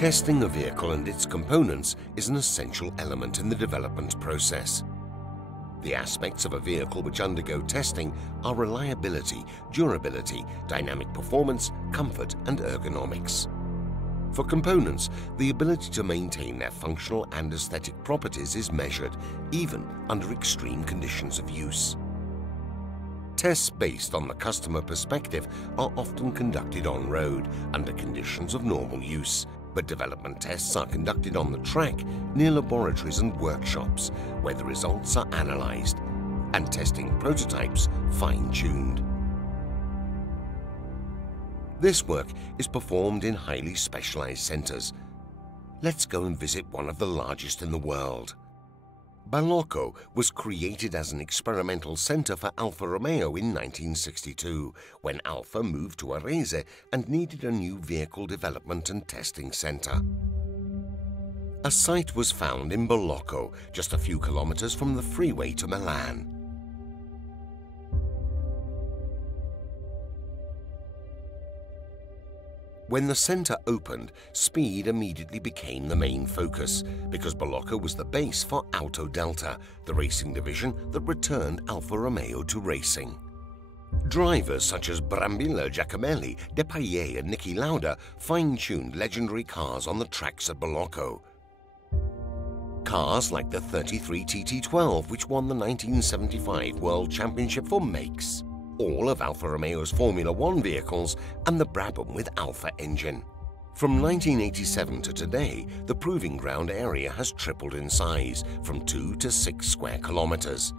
Testing a vehicle and its components is an essential element in the development process. The aspects of a vehicle which undergo testing are reliability, durability, dynamic performance, comfort, and ergonomics. For components, the ability to maintain their functional and aesthetic properties is measured, even under extreme conditions of use. Tests based on the customer perspective are often conducted on road under conditions of normal use, but development tests are conducted on the track near laboratories and workshops where the results are analyzed and testing prototypes fine-tuned. This work is performed in highly specialized centers. Let's go and visit one of the largest in the world. Baloccu was created as an experimental center for Alfa Romeo in 1962, when Alfa moved to Arese and needed a new vehicle development and testing center. A site was found in Baloccu, just a few kilometers from the freeway to Milan. When the center opened, speed immediately became the main focus, because Baloccu was the base for Auto Delta, the racing division that returned Alfa Romeo to racing. Drivers such as Brambilla Giacomelli, Depailler and Niki Lauda fine-tuned legendary cars on the tracks at Baloccu. Cars like the 33 TT12, which won the 1975 World Championship for makes, all of Alfa Romeo's Formula One vehicles, and the Brabham with Alfa engine. From 1987 to today, the proving ground area has tripled in size, from 2 to 6 square kilometers.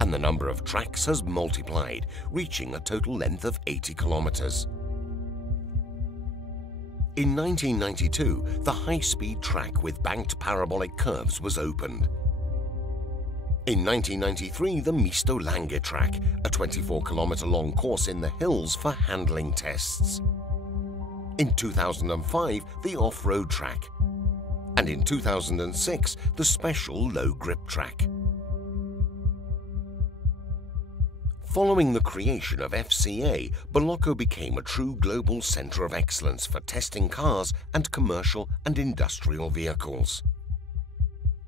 And the number of tracks has multiplied, reaching a total length of 80 kilometers. In 1992, the high-speed track with banked parabolic curves was opened. In 1993, the Misto Alfa track, a 24-kilometer-long course in the hills for handling tests. In 2005, the off-road track. And in 2006, the special low-grip track. Following the creation of FCA, Baloccu became a true global center of excellence for testing cars and commercial and industrial vehicles.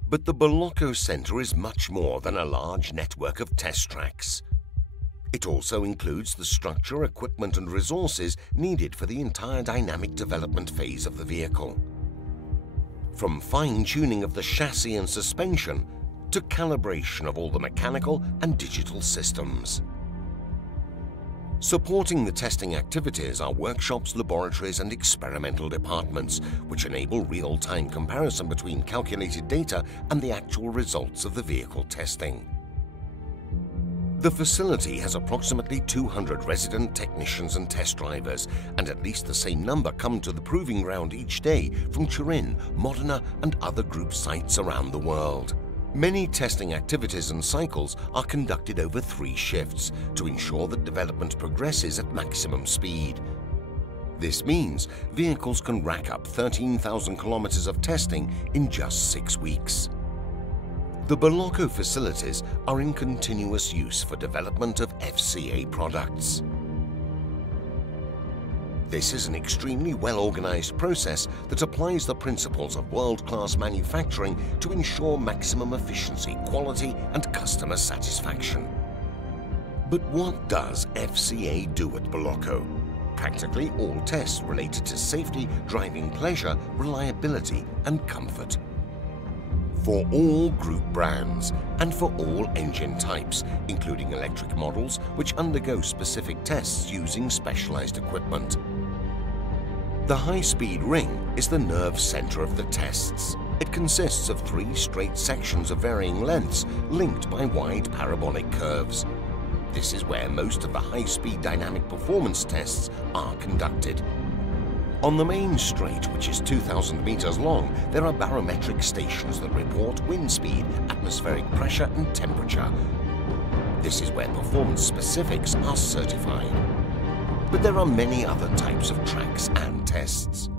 But the Baloccu Center is much more than a large network of test tracks. It also includes the structure, equipment and resources needed for the entire dynamic development phase of the vehicle. From fine-tuning of the chassis and suspension to calibration of all the mechanical and digital systems. Supporting the testing activities are workshops, laboratories and experimental departments, which enable real-time comparison between calculated data and the actual results of the vehicle testing. The facility has approximately 200 resident technicians and test drivers, and at least the same number come to the proving ground each day from Turin, Modena and other group sites around the world. Many testing activities and cycles are conducted over 3 shifts to ensure that development progresses at maximum speed. This means vehicles can rack up 13,000 kilometers of testing in just 6 weeks. The Baloccu facilities are in continuous use for development of FCA products. This is an extremely well-organized process that applies the principles of world-class manufacturing to ensure maximum efficiency, quality, and customer satisfaction. But what does FCA do at Baloccu? Practically all tests related to safety, driving pleasure, reliability, and comfort. For all group brands and for all engine types, including electric models which undergo specific tests using specialized equipment. The high-speed ring is the nerve center of the tests. It consists of 3 straight sections of varying lengths linked by wide parabolic curves. This is where most of the high-speed dynamic performance tests are conducted. On the main straight, which is 2,000 meters long, there are barometric stations that report wind speed, atmospheric pressure and temperature. This is where performance specifics are certified. But there are many other types of tracks and tests.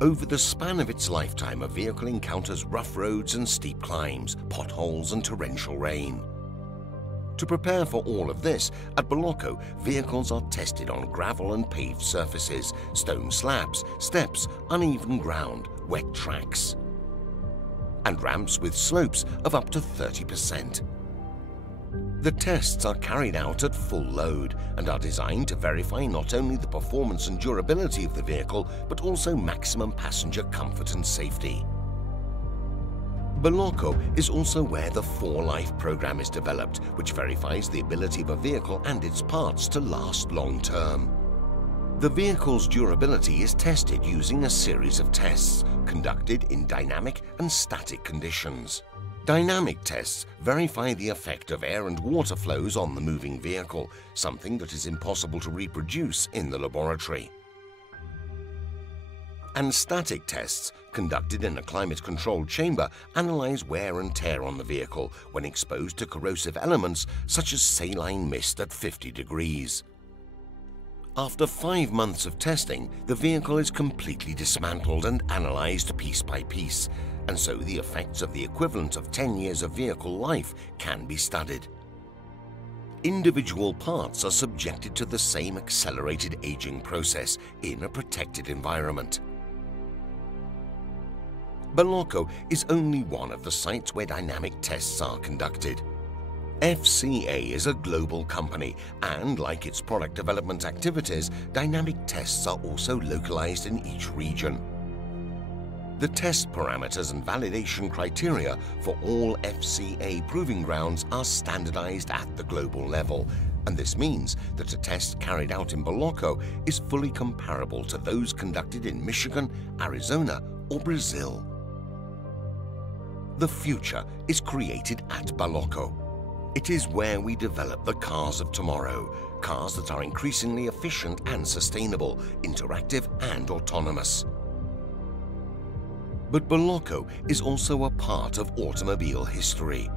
Over the span of its lifetime, a vehicle encounters rough roads and steep climbs, potholes and torrential rain. To prepare for all of this, at Baloccu, vehicles are tested on gravel and paved surfaces, stone slabs, steps, uneven ground, wet tracks, and ramps with slopes of up to 30%. The tests are carried out at full load and are designed to verify not only the performance and durability of the vehicle, but also maximum passenger comfort and safety. Baloccu is also where the 4-Life program is developed, which verifies the ability of a vehicle and its parts to last long term. The vehicle's durability is tested using a series of tests conducted in dynamic and static conditions. Dynamic tests verify the effect of air and water flows on the moving vehicle, something that is impossible to reproduce in the laboratory. And static tests, conducted in a climate-controlled chamber, analyze wear and tear on the vehicle when exposed to corrosive elements such as saline mist at 50 degrees. After 5 months of testing, the vehicle is completely dismantled and analyzed piece by piece, and so the effects of the equivalent of 10 years of vehicle life can be studied. Individual parts are subjected to the same accelerated aging process in a protected environment. Baloccu is only one of the sites where dynamic tests are conducted. FCA is a global company, and like its product development activities, dynamic tests are also localized in each region. The test parameters and validation criteria for all FCA proving grounds are standardized at the global level, and this means that a test carried out in Baloccu is fully comparable to those conducted in Michigan, Arizona, or Brazil. The future is created at Baloccu. It is where we develop the cars of tomorrow, cars that are increasingly efficient and sustainable, interactive and autonomous. But Baloccu is also a part of automobile history.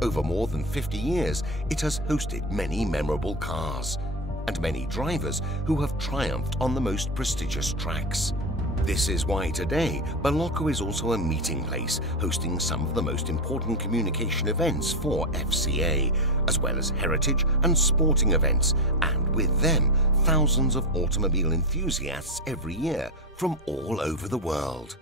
Over more than 50 years, it has hosted many memorable cars and many drivers who have triumphed on the most prestigious tracks. This is why today, Baloccu is also a meeting place, hosting some of the most important communication events for FCA, as well as heritage and sporting events, and with them, thousands of automobile enthusiasts every year from all over the world.